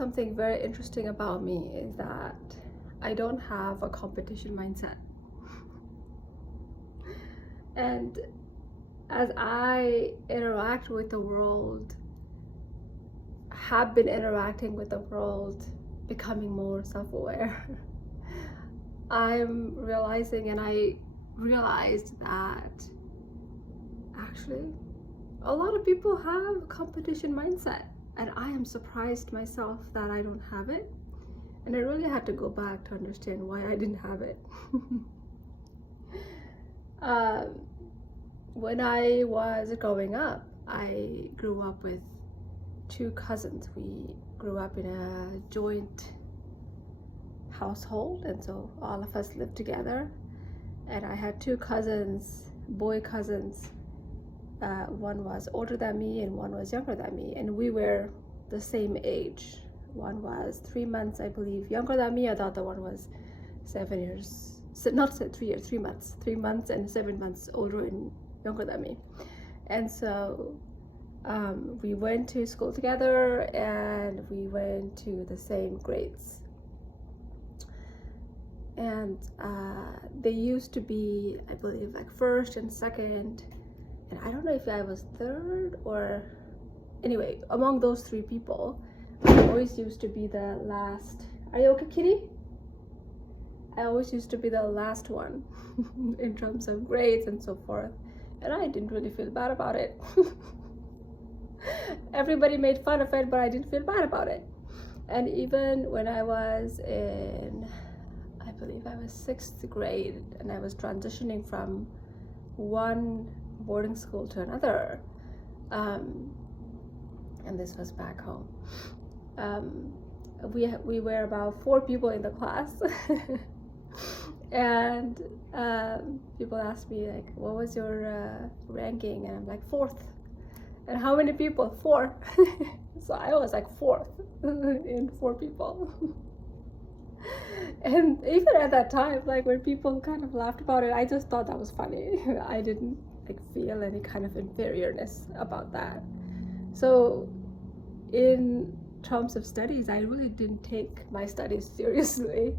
something very interesting about me is that I don't have a competition mindset. And as I interact with the world, have been interacting with the world, becoming more self-aware, I'm realizing, and I realized that actually a lot of people have a competition mindset, and I am surprised myself that I don't have it. And I really had to go back to understand why I didn't have it. When I was growing up, I grew up with two cousins. We grew up in a joint household, and so all of us lived together. And I had two cousins, boy cousins. One was older than me and one was younger than me, and we were the same age. One was 3 months, I believe, younger than me, and the other one was 7 years, not 3 years, 3 months, 3 months and 7 months older and younger than me. And so we went to school together, and we went to the same grades. And they used to be, I believe, like first and second, and I don't know if I was third or, anyway, among those three people, I always used to be the last. Are you okay, kitty? I always used to be the last one in terms of grades and so forth, and I didn't really feel bad about it. Everybody made fun of it, but I didn't feel bad about it. And even when I was in, I believe I was 6th grade, and I was transitioning from one boarding school to another, and this was back home. We were about 4 people in the class. And people asked me, like, what was your ranking? And I'm like, 4th. And how many people? 4. So I was like 4th in 4 people. And even at that time, like when people kind of laughed about it, I just thought that was funny. I didn't like feel any kind of inferiorness about that. So in terms of studies, I really didn't take my studies seriously.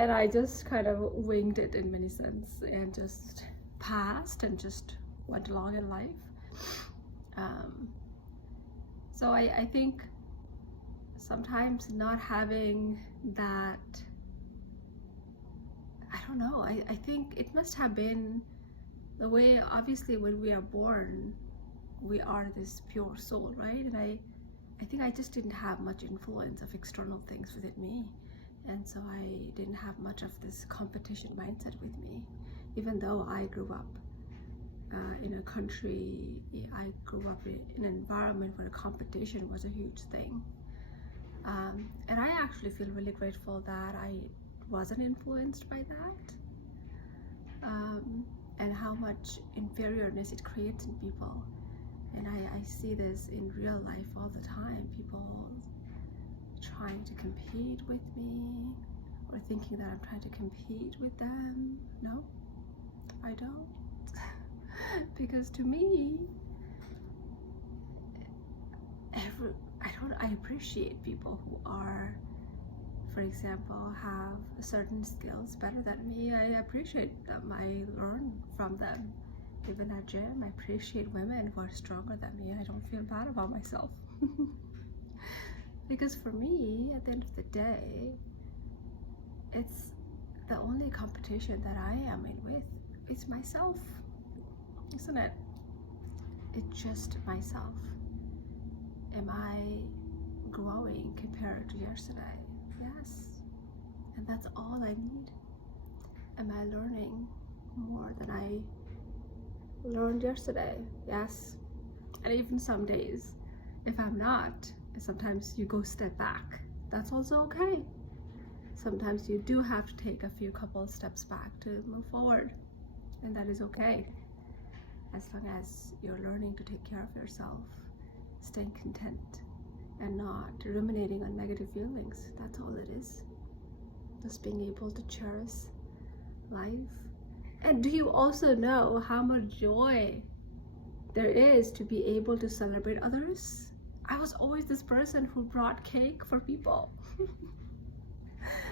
And I just kind of winged it in many sense, and just passed and just went along in life. So I think sometimes not having that, I don't know, I think it must have been the way, obviously when we are born, we are this pure soul, right? And I think I just didn't have much influence of external things within me. And so I didn't have much of this competition mindset with me, even though I grew up in a country, I grew up in an environment where competition was a huge thing. And I actually feel really grateful that I wasn't influenced by that, and how much inferiorness it creates in people. And I see this in real life all the time, people trying to compete with me, or thinking that I'm trying to compete with them. No, I don't. Because to me, I appreciate people who are, for example, have certain skills better than me. I appreciate them. I learn from them. Even at gym, I appreciate women who are stronger than me. I don't feel bad about myself. Because for me, at the end of the day, it's the only competition that I am in with. It's myself, isn't it? It's just myself. Am I growing compared to yesterday? Yes. And that's all I need. Am I learning more than I learned yesterday? Yes. And even some days, if I'm not, sometimes you go step back. That's also okay. Sometimes you do have to take a couple steps back to move forward, and that is okay, as long as you're learning to take care of yourself, staying content, and not ruminating on negative feelings. That's all it is. Just being able to cherish life. And do you also know how much joy there is to be able to celebrate others? I was always this person who brought cake for people.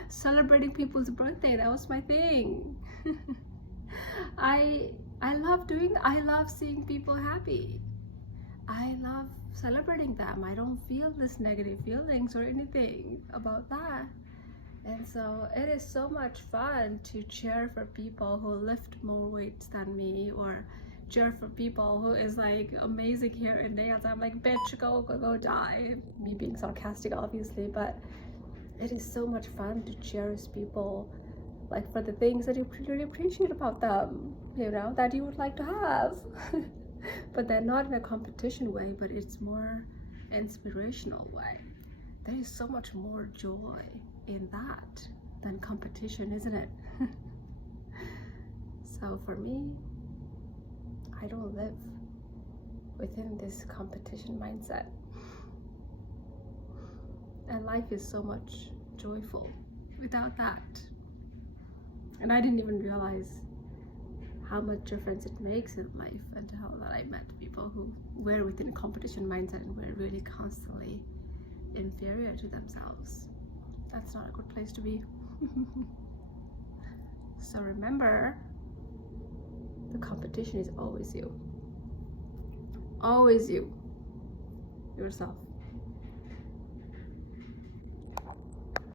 Celebrating people's birthday, that was my thing. I love doing that. I love seeing people happy. I love celebrating them. I don't feel this negative feelings or anything about that. And so it is so much fun to cheer for people who lift more weights than me, or cheer for people who is like amazing here and nails. I'm like, bitch, go die. Me being sarcastic, obviously, but it is so much fun to cherish people, like for the things that you really appreciate about them, you know, that you would like to have. But they're not in a competition way, but it's more inspirational way. There is so much more joy in that than competition, isn't it? So for me, I don't live within this competition mindset. And life is so much joyful without that. And I didn't even realize how much difference it makes in life until that I met people who were within a competition mindset and were really constantly inferior to themselves. That's not a good place to be. So remember, the competition is always you. Always you. Yourself.